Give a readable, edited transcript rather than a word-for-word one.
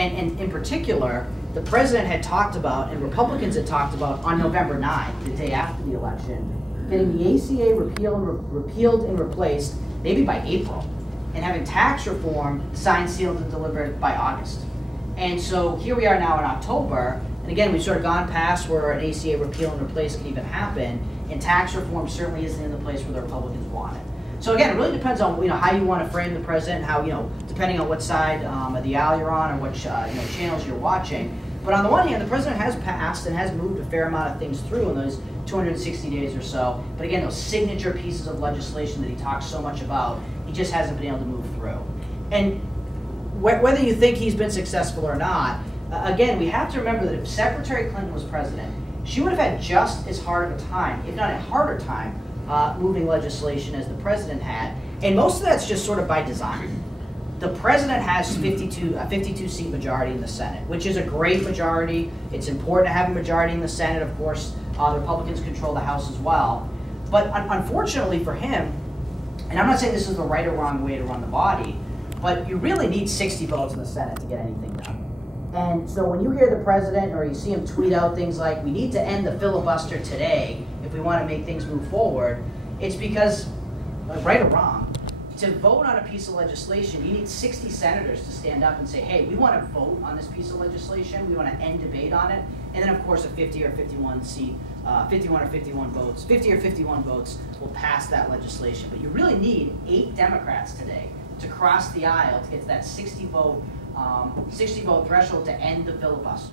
And in particular, the president had talked about, and Republicans had talked about on November 9th, the day after the election, getting the ACA repealed and replaced maybe by April, and having tax reform signed, sealed, and delivered by August. And so here we are now in October, and again, we've sort of gone past where an ACA repeal and replace can even happen, and tax reform certainly isn't in the place where the Republicans want it. So again, it really depends on how you want to frame the president, how depending on what side of the aisle you're on or what channels you're watching. But on the one hand, the president has passed and has moved a fair amount of things through in those 260 days or so. But again, those signature pieces of legislation that he talks so much about, he just hasn't been able to move through. And whether you think he's been successful or not, again, we have to remember that if Secretary Clinton was president, she would have had just as hard of a time, if not a harder time, moving legislation as the president had. And most of that's just sort of by design. The president has a 52-seat majority in the Senate, which is a great majority. It's important to have a majority in the Senate. Of course, the Republicans control the House as well. But unfortunately for him, and I'm not saying this is the right or wrong way to run the body, but you really need 60 votes in the Senate to get anything done. And so when you hear the president or you see him tweet out things like, we need to end the filibuster today if we want to make things move forward, it's because, right or wrong, to vote on a piece of legislation, you need 60 senators to stand up and say, hey, we want to vote on this piece of legislation, we want to end debate on it, and then of course a 50 or 51 votes will pass that legislation. But you really need 8 Democrats today to cross the aisle to get to that 60 vote threshold to end the filibuster.